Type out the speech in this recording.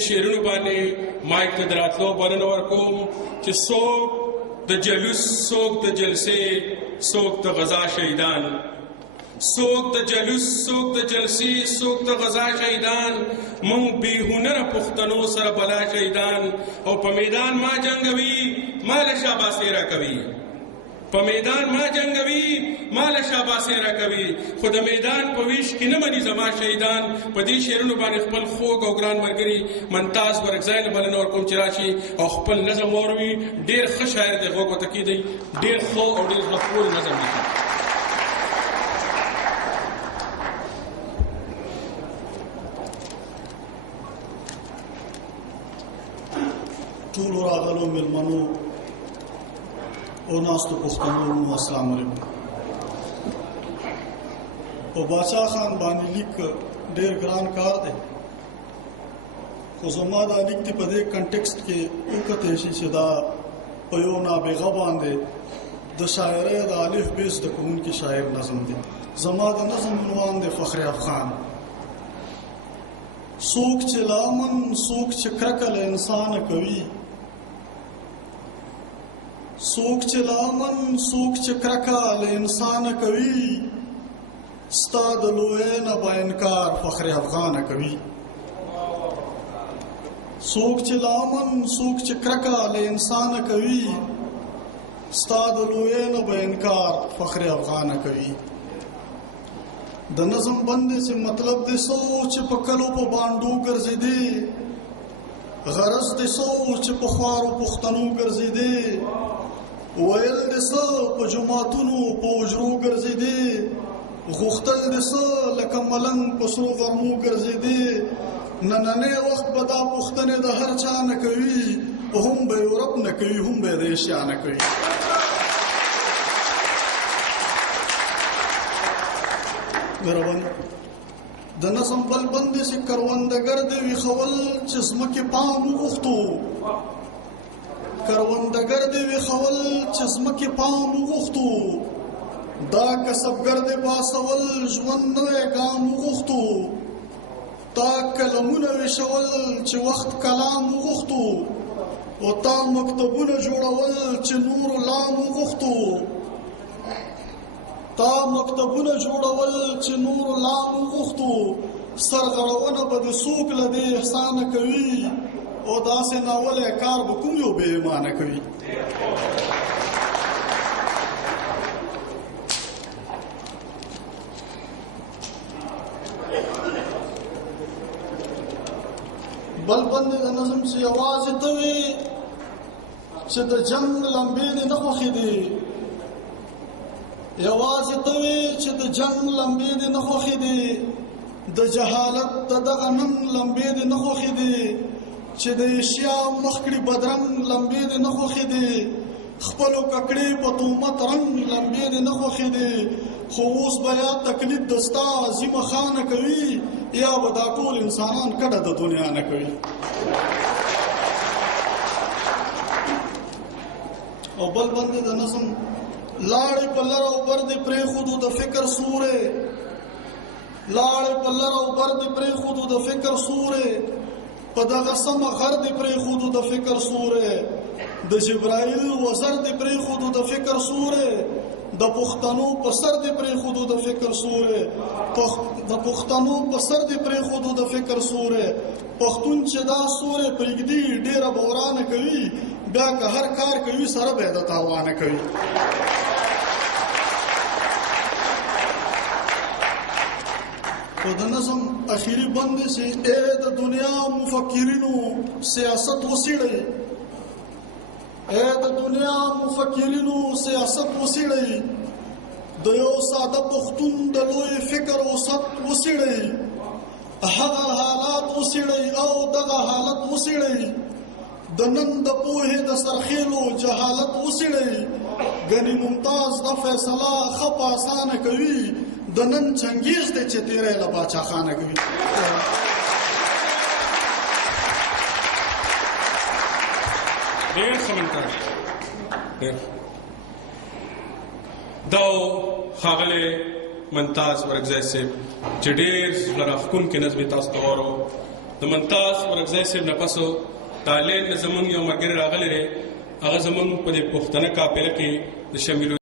شعرونو باندې مایک ته دراتلو بلنه ورکوم چې څوک د جلوس، څوک د جلسې، څوک د غزا شهیدان، څوک د جلوس، څوک د جلسې، څوک د غزا شهیدان، مونږ بې هنره پښتنو سره بلا شهیدان. او په میدان ما جنګوي مال شاباسي را کوي، په میدان ما جنګوي مال شاباسي را کوي، خو د میدان په ویش کې نه مني زما شهیدان. په دې شعرونو باندې خپل خوږ او ګران ملګري ممتاز ورکزی له بلنه ورکوم چې راشي او خپل نظم واوروي. ډېر ښه شاعر دی، غوږ ورته کېږدئ، ډېر ښه او ډېر زړه پورې نظم لیکي. ټولو راغلو مېلمنو او ناستو پښتنو السلام علیکم. په باچا خان باندې لیک ډېر ګران کار دی، خو زما دا لیک دی په دې کنټکسټ کې وکتلی شي چې دا په یو نابغه باندې د شاعرۍ د الف ب زده کوونکي شاعر نظم دی. زما د نظم عنوان دی فخر افغان. څوک چې لامن، څوک چې کرکه له انسانه کوي، څوک چې لامن، څوک چې کرکه له انسانه کوي، ستا د لوی نه با انکار فخر افغانه کوي. څوک چې لامن، څوک چې کرکه له انسانه کوي، ستا د لوی نه با انکار فخر افغانه کوي. د نظم بندې چې مطلب دې سو چې په کلو په بانډو ګرځېدې، غرض دې سو چې په خوارو پښتنو ګرځېدې، ویل دې څه په جوماتونو په حجرو ګرځېدې، غوښتل دې څه لکه ملنګ په سرو غرمو ګرځېدې. نننی وخت به دا پوښتنې د هر چا نه کوي، هم به یورپ نه کوي، هم به د ایشیا نه کوي. د نظم بل بندې چې کروندګر دې ویښول چې ځمکې پام وغوښتو، کروندګر دې ویښول چې ځمکې پام وغوښتو، دا کسبګر دې باسول ژوند نوی ګام وغوښتو، تا قلمونه ویشول چې وخت کلام وغوښتو، او تا مکتبونه جوړول چې نور لام وغوښتو، تا مکتبونه جوړول چې نور لام وغوښتو، سرغړونه به د څوک له دې احسانه کوي، او داسې ناولی کار به کوم یو بې ایمانه کوي. بل بندې د نظم چې یوازې ته وې چې د جنګ لمبې دې نه خوښې دي، یوازې ته وې چې د جنګ لمبې دې نه خوښې دي، د جهالت د دغه ننګ لمبې دې نه خوښې دي، چې د ایشیا مخکړي بدرنګ لمبې دې نه خوښې دي، خپلو ککړې په تهمت رنګ لمبې دې نه خوښې دي، خو اوس به یا تقلید د ستا عظیمه خانه کوي، یا به دا ټول انسانان کډه د دنیا نه کوي. او بل بندې د نظم لاړې په لر او بر دې پرېښودو د فکر سورې، لاړې په لر او بر دې پرېښودو د فکر سورې، په دغه سمه غر دې پرېښودو د فکر سورې، د جبرائیل وزر دې پرېښودو د فکر سورې، د پښتنو په سر دې پرېښودو د فکر سورې، د پښتنو په سر دې پرېښودو د فکر سورې، پښتون چې دا سورې پرېږدي ډېره به ورانه کوي، بیا که هر کار کوي سره به یې د تاوانه کوي. خو د نظم اخیری بند دی چې ای د دنیا مفکرینو سیاست وڅېړئ، ای د دنیا مفکرینو سیاست وڅېړئ، د یو ساده پښتون د لوی فکر وسط وڅېړئ، هغه حالات وڅېړئ او دغه حالت وڅېړئ، د نن د پوهې د سرخیلو جهالت وڅېړئ، ګنې ممتاز د فیصله ښه په اسانه کوي، د نن چنګیز دی چې تیری له باچا خانه کوي. ډېر ښه منتر دا ښاغلی ممتاز ورکزی صاحب چې ډېر زړه راښکونکی نظم یې تاسو ته واورو. د ممتاز ورکزی صاحب نه پسو تالین زمونږ یو ملګری راغلی دی هغه زمونږ په دې پښتنه قافله کې د شاملو